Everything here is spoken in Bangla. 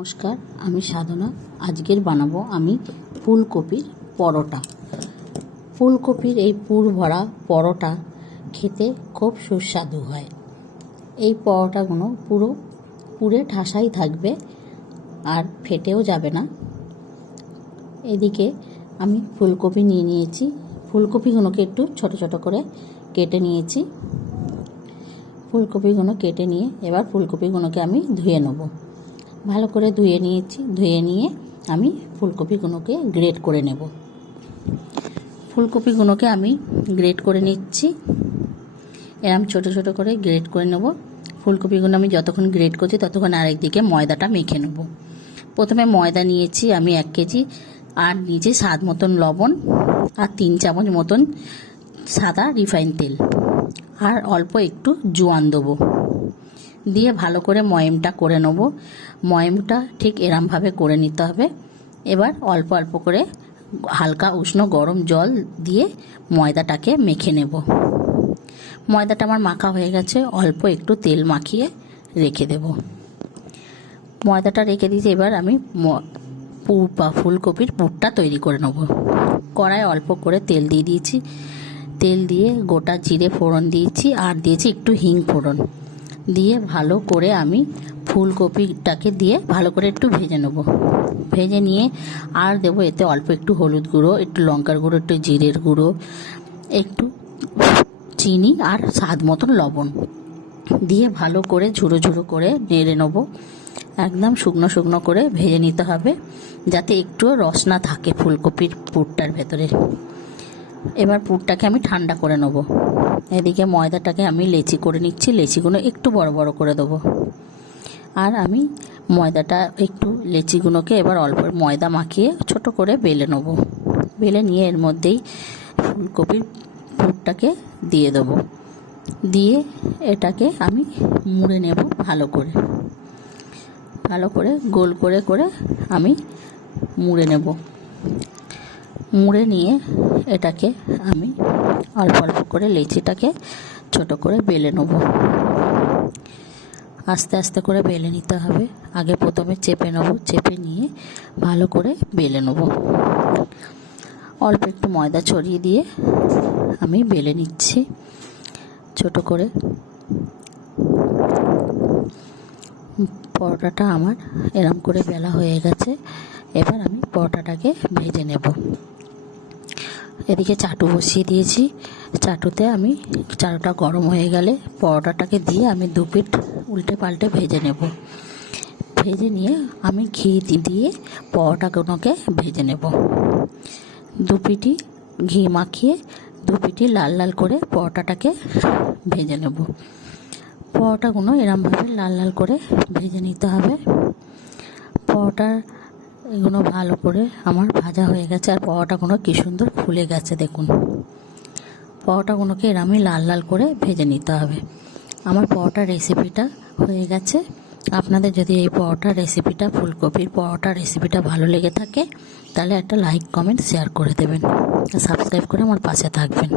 নমস্কার, আমি সাধনা। আজকের বানাবো আমি ফুলকপির পরোটা। ফুলকপির এই পুর ভরা পরোটা খেতে খুব সুস্বাদু হয়। এই পরোটাগুলো পুরে ঠাসাই থাকবে আর ফেটেও যাবে না। এদিকে আমি ফুলকপি নিয়ে নিয়েছি। ফুলকপিগুলোকে একটু ছোট ছোট করে কেটে নিয়েছি। ফুলকপিগুলো কেটে নিয়ে এবার ফুলকপিগুলোকে আমি ধুয়ে নেব। ভালো করে ধুয়ে নিয়েছি। ধুয়ে নিয়ে আমি ফুলকপিগুলোকে গ্রেট করে নেব। ফুলকপিগুলোকে আমি গ্রেট করে নিচ্ছি। এরকম ছোট ছোট করে গ্রেট করে নেব। ফুলকপিগুলো আমি যতক্ষণ গ্রেট করছি ততক্ষণ আরেকদিকে ময়দাটা মেখে নেব। প্রথমে ময়দা নিয়েছি আমি 1 কেজি, আর নিয়েছি স্বাদ মতন লবণ, আর 3 চামচ মতন সাদা রিফাইন তেল, আর অল্প একটু জোয়ান দেবো। দিয়ে ভালো করে ময়মটা করে নেব। ময়মটা ঠিক এরমভাবে করে নিতে হবে। এবার অল্প অল্প করে হালকা উষ্ণ গরম জল দিয়ে ময়দাটাকে মেখে নেব। ময়দাটা আমার মাখা হয়ে গেছে। অল্প একটু তেল মাখিয়ে রেখে দেব। ময়দাটা রেখে দিয়েছি। এবার আমি ফুলকপির পুরটা তৈরি করে নেব। কড়ায় অল্প করে তেল দিয়ে দিয়েছি। তেল দিয়ে গোটা জিরে ফোড়ন দিয়েছি, আর দিয়েছি একটু হিং ফোড়ন দিয়ে ভালো করে আমি ফুলকপিটাকে দিয়ে ভালো করে একটু ভেজে নেব। ভেজে নিয়ে আর দেবো এতে অল্প একটু হলুদ গুঁড়ো, একটু লঙ্কার গুঁড়ো, একটু জিরের গুঁড়ো, একটু চিনি, আর স্বাদ মতন লবণ দিয়ে ভালো করে ঝুড়ো ঝুড়ো করে নেড়ে নেব। একদম শুকনো শুকনো করে ভেজে নিতে হবে, যাতে একটুও রস না থাকে ফুলকপির পুরটার ভেতরে। এবার পুরটাকে আমি ঠান্ডা করে নেব। এদিকে ময়দাটাকে আমি লেচি করে নিচ্ছি। লেচিগুলো একটু বড় বড় করে দেবো। আর আমি ময়দাটা একটু লেচিগুলোকে এবার অল্প ময়দা মাখিয়ে ছোট করে বেলে নেব। বেলে নিয়ে এর মধ্যেই ফুলকপির পুরটাকে দিয়ে দেবো। দিয়ে এটাকে আমি মুড়ে নেব ভালো করে। ভালো করে গোল করে করে আমি মুড়ে নেব। মুড়ে নিয়ে এটাকে আমি অল্প অল্প করে লেচিটাকে ছোট করে বেলে নেব। আস্তে আস্তে করে বেলে নিতে হবে। আগে প্রথমে চেপে নেব। চেপে নিয়ে ভালো করে বেলে নেব। অল্প একটু ময়দা ছড়িয়ে দিয়ে আমি বেলে নিচ্ছি ছোট করে। পরোটাটা আমার এরম করে বেলা হয়ে গেছে। এবার আমি পরোটাটাকে ভেজে নেব। এদিকে চাটু বসিয়ে দিয়েছি। চাটুটা গরম হয়ে গেলে পরোটাটাকে দিয়ে আমি 2 পিঠ উল্টে পাল্টে ভেজে নেব। ভেজে নিয়ে আমি ঘি দিয়ে পরোটাগুলোকে ভেজে নেব। 2 পিঠই ঘি মাখিয়ে 2 পিঠই লাল লাল করে পরোটাটাকে ভেজে নেব। পরোটাগুলো এরমভাবে লাল লাল করে ভেজে নিতে হবে। এগুলো ভালো করে আমার ভাজা হয়ে গেছে। আর পরোটাগুলো কি সুন্দর ফুলে গেছে দেখুন। পরোটাগুলোকে এরমই লাল লাল করে ভেজে নিতে হবে। আমার পরোটার রেসিপিটা হয়ে গেছে। আপনাদের যদি এই পরোটার রেসিপিটা ফুলকপির পরোটার রেসিপিটা ভালো লেগে থাকে তাহলে একটা লাইক কমেন্ট শেয়ার করে দেবেন। সাবস্ক্রাইব করে আমার পাশে থাকবেন।